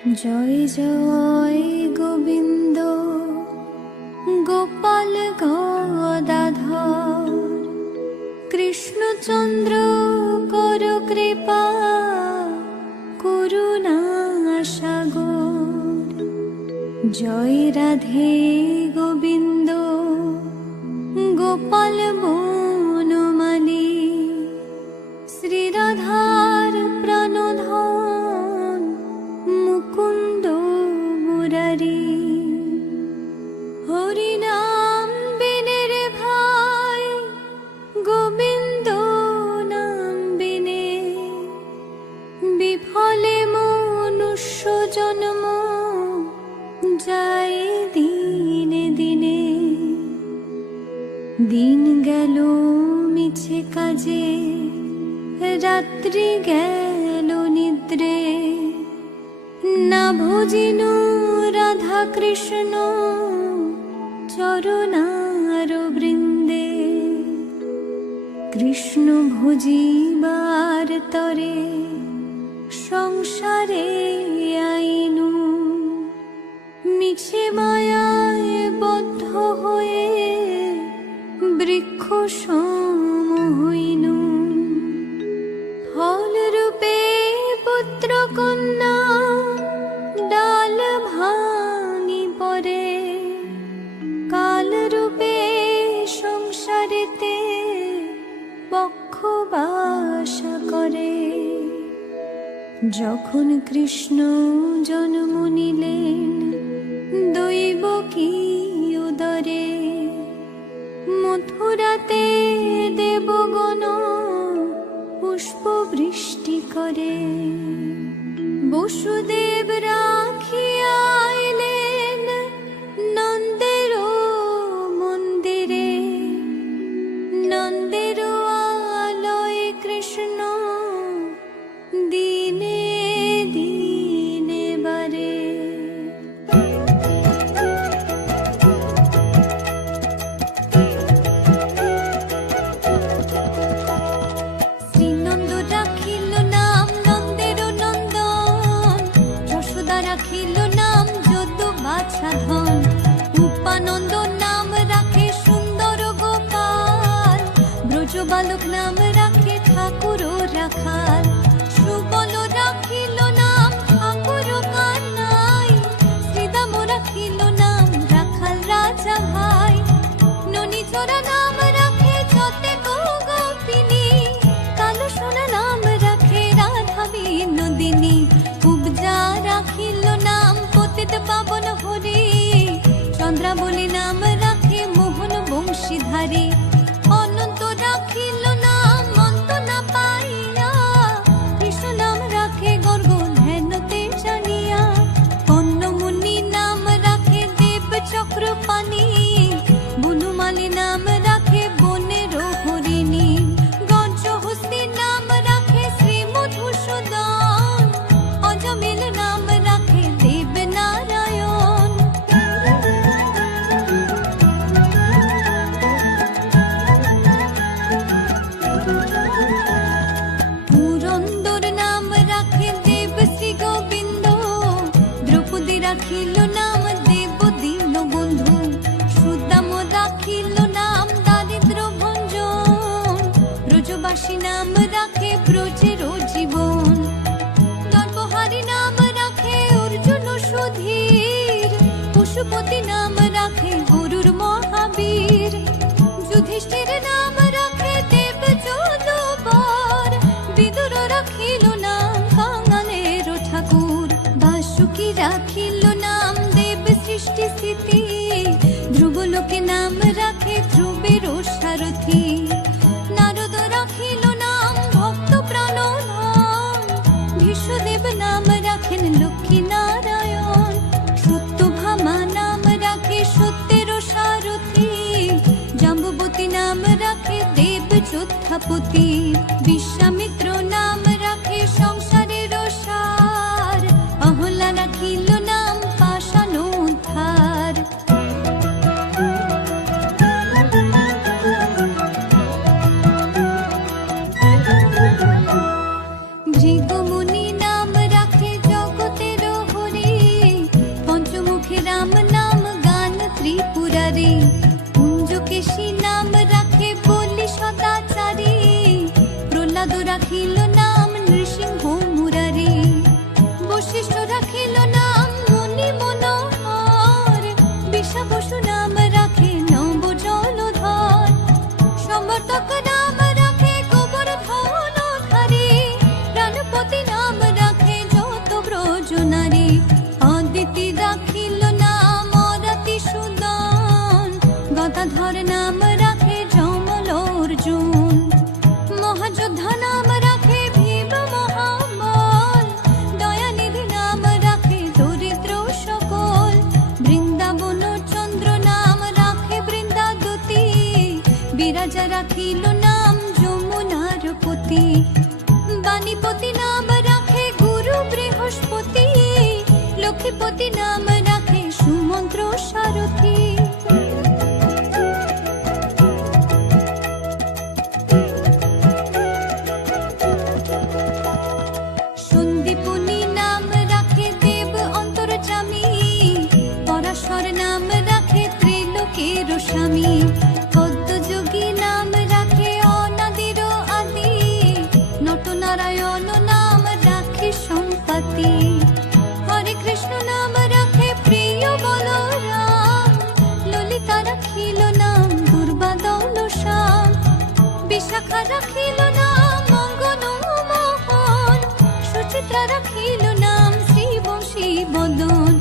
জয় জয় গোবিন্দ গোপাল গদাধর, কৃষ্ণচন্দ্র কর কৃপা করুণা সাগর। জয় রাধে গোবিন্দ গোপাল বনমালী, শ্রীরাধার প্রাণধন মুকুন্দ মুরারি। হরিনাম বিনে রে ভাই গোবিন্দ নাম বিনে, বিফলে মনুষ্য জন্ম যায় দিনে দিনে। দিন গেল মিছে কাজে, রাত্রি গেল নিদ্রে, না ভজিনু রাধা কৃষ্ণ চরণার বৃন্দে। কৃষ্ণ ভজিবার তরে সংসারে আইনু, মিছে মায়ায় বদ্ধ হয়ে বৃক্ষ সম হইনু। ফল রূপে পুত্র কন্যা ডাল ভাঙি পরে, কাল রূপে সংসারেতে বক্ষবাসা করে। যখন কৃষ্ণ জন্ম নিলেন দৈব কি উদরে, মথুরাতে দেবগণ পুষ্প বৃষ্টি করে। বসুদেব রাখিয়া আইলেন নন্দের মন্দিরে, নন্দের আলয়ে কৃষ্ণ দিনে দিনে বারে। শ্রীনন্দ রাখিল নাম নন্দের নন্দন, যশোদা রাখিল নাম যদু বাছা ধন, উপানন্দ নাম রাখে সুন্দর গোপাল, ব্রজ বালক নাম রাখে ঠাকুর রাখাল, সুবল রাখিল নাম ঠাকুর কানাই, শ্রীদাম রাখিল নাম রাখাল রাজা ভাই, ননীচরা নাম রাখে যতে গোপিনী, কালো সোনা নাম রাখে রাধা বিনোদিনী, কুবজা রাখিল নাম পতিত পাবন হরি, চন্দ্রাবলী নাম রাখে মোহন বংশীধারী, অনন্ত রাখিল নাম অন্ত না পাইয়া, কৃষ্ণ নাম রাখে গর্গ ধ্যানতে জানিয়া, কর্ণমুনি নাম রাখে দেব চক্রপাণি, বনমালী নাম রাখে বনের হরিণী, গজহস্তি নাম রাখে শ্রী মধুসূদন, অজমিল নাম রাখে দেব নারায়ণ। পুরন্দর নাম রাখে দেব শ্রী গোবিন্দ, দ্রৌপদী রাখিল নাম দেব দীন বন্ধু, সুদাম রাখিল নাম দারিদ্র ভঞ্জন, ব্রজবাসী নাম রাখে ব্রজের জীবন, নরবহারী নাম রাখে অর্জুন সুধীর, পশুপতি নাম রাখে গরুর মহাবীর, যুধিষ্ঠির নাম রাখে দেব যদুবর, বিদুর রাখিল নাম কাঙালের ঠাকুর, বাসুকি রাখিল নাম দেব সৃষ্টি স্থিতি, ধ্রুবলোকে নাম রাখে ধ্রুবের সারথি, নারদ রাখিল নাম ভক্ত প্রাণধন, ভীষ্মদেব নাম রাখেন লক্ষ্মী নারায়ণ, সত্যভামা নাম রাখে সত্যের সারথি, জাম্বুবতী নাম রাখে দেব যোদ্ধাপতি, বিশ্বামিত্র নাম রাখে সংসারের সার, অহল্যা রাখিল নাম পাষাণ উদ্ধার। লক্ষ্মীপতি নাম রাখে সুমন্ত্র সারথী। সন্দীপনী নাম রাখে দেব অন্তর্যামী, পরাশর নাম রাখে ত্রিলোকের স্বামী, পদ্মযোগী নাম রাখে অনাদির আদি, নটনারায়ণ নাম রাখে সম্পত্তি, হরে কৃষ্ণ নাম রাখে প্রিয় বলরাম, ললিতা রাখিল নাম দুর্বা দৌল শ্যাম, বিশাখা রাখিল নাম মঙ্গন মোহন, সুচিত্রা রাখিল নাম শ্রীবংশী বদন,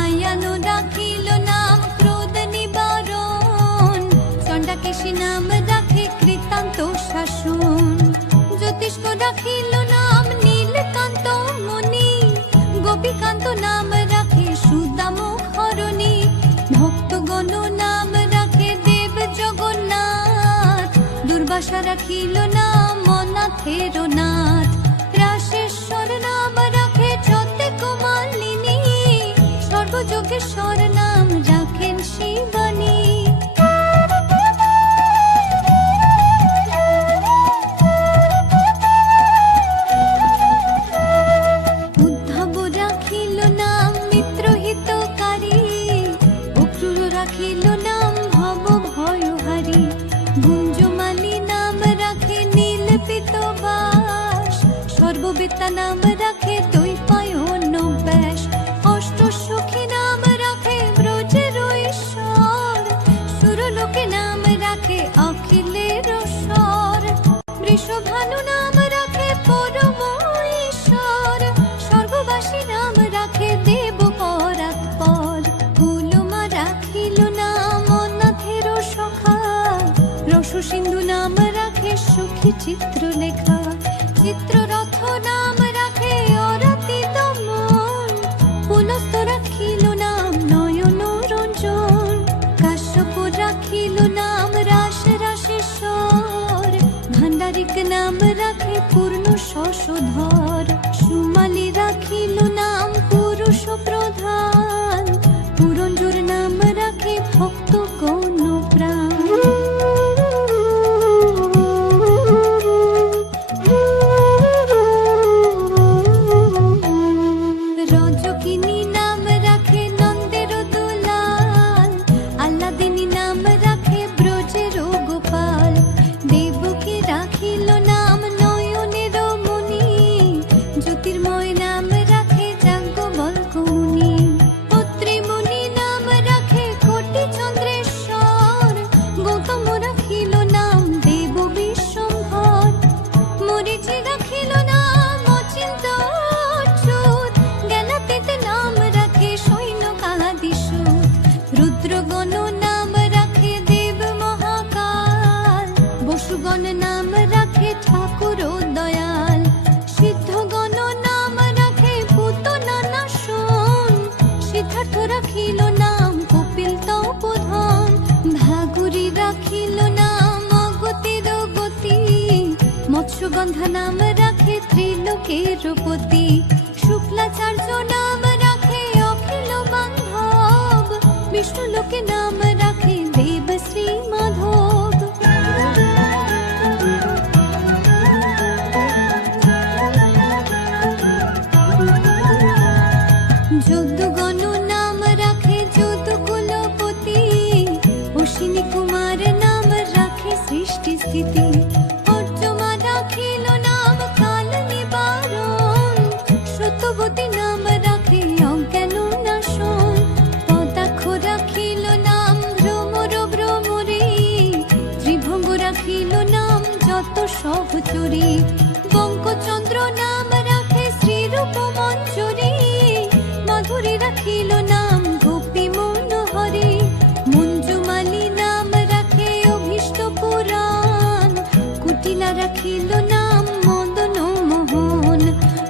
আয়ানো রাখিল নাম ক্রোধ নিবারণ, চণ্ডাকেশী নাম রাখে কৃতান্ত শাসন, জ্যোতিষ্ক রাখিল নাম নীলকান্ত মুনি, গোপীকান্ত নাম রাখে সুদাম হরণী, ভক্তগণ নাম রাখে দেব জগন্নাথ, দুর্বাসা রাখিল নাম অনাথের নাথ, রাশেশ্বর নাম রাখে যতে কুমালিনী, সর্বযোগেশ্বর নাম রাখেন শিবানী। উদ্ধব রাখিল নাম মিত্রহিতকারী, অক্রূর রাখিল নাম ভব ভয়হারী, গুঞ্জমালী নাম রাখে নীলপিতবাস, সর্ববেত্তা নাম রাখে দ্বৈপায়ন ব্যাস, অষ্টসখী নাম রাখে ব্রজের ঈশ্বর, সুরলোকে নাম রাখে অখিলের স্বর, বৃষভানু নাম রাখে পরম ঈশ্বর, স্বর্গবাসী নাম রাখে দেব পরাৎপর, কুলমা রাখিল নাম অনাথের সখা, রস সিন্ধু নাম রাখে সুখী চিত্রলেখা, চিত্ররথ নাম রাখে অরাতি দমন, পুলস্ত রাখিল নাম নয়ন রঞ্জন, কাশ্যপ রাখিল নাম রাস রাসেশ্বর, ভান্ডারিক নাম রাখে পূর্ণ শশধর, সুমালী রাখিল নাম পুরুষ প্রধান, পুরঞ্জুর নাম রাখে ভক্ত গণ প্রাণ। রজকিনী নাম রাখে নন্দের দুলাল, আল্লাদিনী নাম রাখে ব্রজের গোপাল, দেবকী রাখিল নাম নয়নের মণি, জ্যোতির্ময় নাম রাখে যাজ্ঞবল্ক্য মুনি, পত্রিমুনি নাম রাখে কোটি চন্দ্রেশ্বর, গৌতম রাখিল নাম দেব বিশ্বম্ভর, মরীচি রাখিল নাম অচিন্ত অচ্যুত, জ্ঞানাতীত নাম রাখে সৈন্যকাদিসূত, রুদ্রগণ নাম রাখে দেব মহাকাল, বসুগণ নাম রাখে ঠাকুর দয়াল, সিদ্ধগণ নাম রাখে পুতনা নাশন, সিদ্ধার্থ রাখিল নাম কপিল তপোধন, ভাগুরি রাখিল নাম অগতির গতি, মৎস্যগন্ধা নাম রাখে ত্রিলোকের পতি, শুক্লাচার্য নাম রাখে অখিল বান্ধব, বিষ্ণুলোকে নাম রাখে দেব শ্রী মাধব। যদুগণ নাম রাখে যদুকুলপতি, অশ্বিনী কুমার নাম রাখে সৃষ্টি স্থিতি, অর্জমা রাখিল নাম কাল নিবারণ, সত্যবতী নাম রাখে অজ্ঞান নাশন, পদাক্ষ রাখিল নাম ভ্রমর ভ্রমরী, ত্রিভঙ্গ রাখিল নাম যত সহচরী, বঙ্কচন্দ্র নাম রাখে শ্রীরূপ মঞ্জরী, মাধুরী রাখিল নাম গোপী মনোহরী, মঞ্জুমালী নাম রাখে অভীষ্ট পুরাণ, কুটিলা রাখিল নাম মদন মোহন,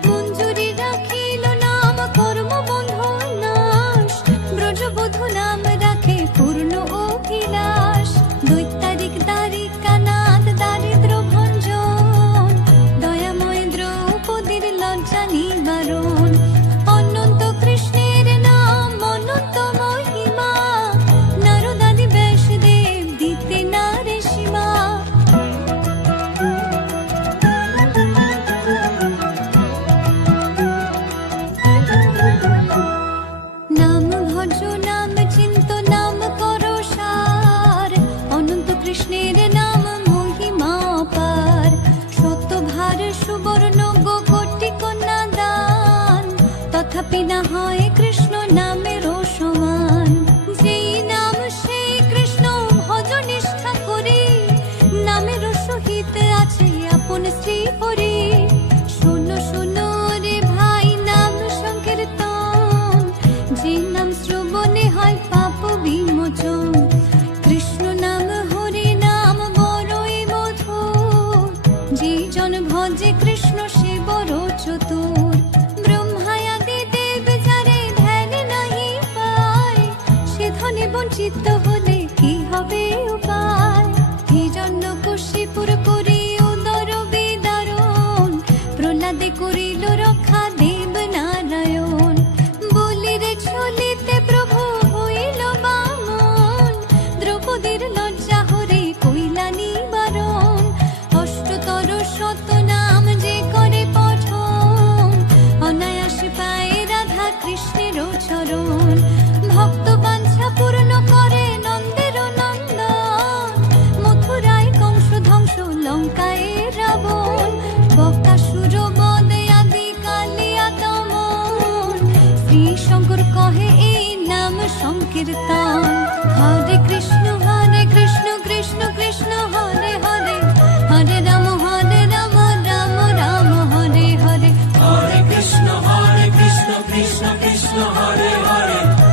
মঞ্জুরী রাখিল নাম কর্মবন্ধ নাশ, ব্রজবধূ নাম রাখে পূর্ণ অভিলাষ, দৈত্যারিক দ্বারিকানাথ দারিদ্র ভঞ্জন, পাপী না হয় কৃষ্ণ নামের সমান। যেই নাম সেই কৃষ্ণ ভজ নিষ্ঠা করি, নামের সহিত আছে আপন শ্রী হরি। শোনো শোনো রে ভাই নাম সংকীর্তন, যে নাম শ্রবণে হয় পাপ বিমোচন। কৃষ্ণ নাম হরি নাম বড়ই মধুর, যে জন ভজে কৃষ্ণ সে বড় চতুর। ব্রহ্মায়াদি দেব যারে ধ্যান নাহি পায়, সে ধনে বঞ্চিত হলে কি হবে উপায়। হিরণ্যকশিপুর করি উদর বিদারণ, প্রহ্লাদে করিল রক্ষা দেব নারায়ণ। বলিরে ছলিতে প্রভু হইল বামন, দ্রৌপদীর লজ্জা হরে কইলা নিবারণ। অষ্টতর শত নাম যে করে পঠন, অনায়াসে পায় রাধা কৃষ্ণের চরণ। ভক্ত বাঞ্ছা পূর্ণ করে নন্দের নন্দন, মথুরায় কংস ধ্বংস লঙ্কায় রাবণ। বকাসুর বদে আদি কালিয়া দমন, শ্রী শঙ্কর কহে এই নাম সংকীর্তন। হরে কৃষ্ণ কৃষ্ণ কৃষ্ণ হরে হরে, হরে Ram Ram Ram Hare Hare. Hare Krishna, Krishna Krishna, Hare Hare.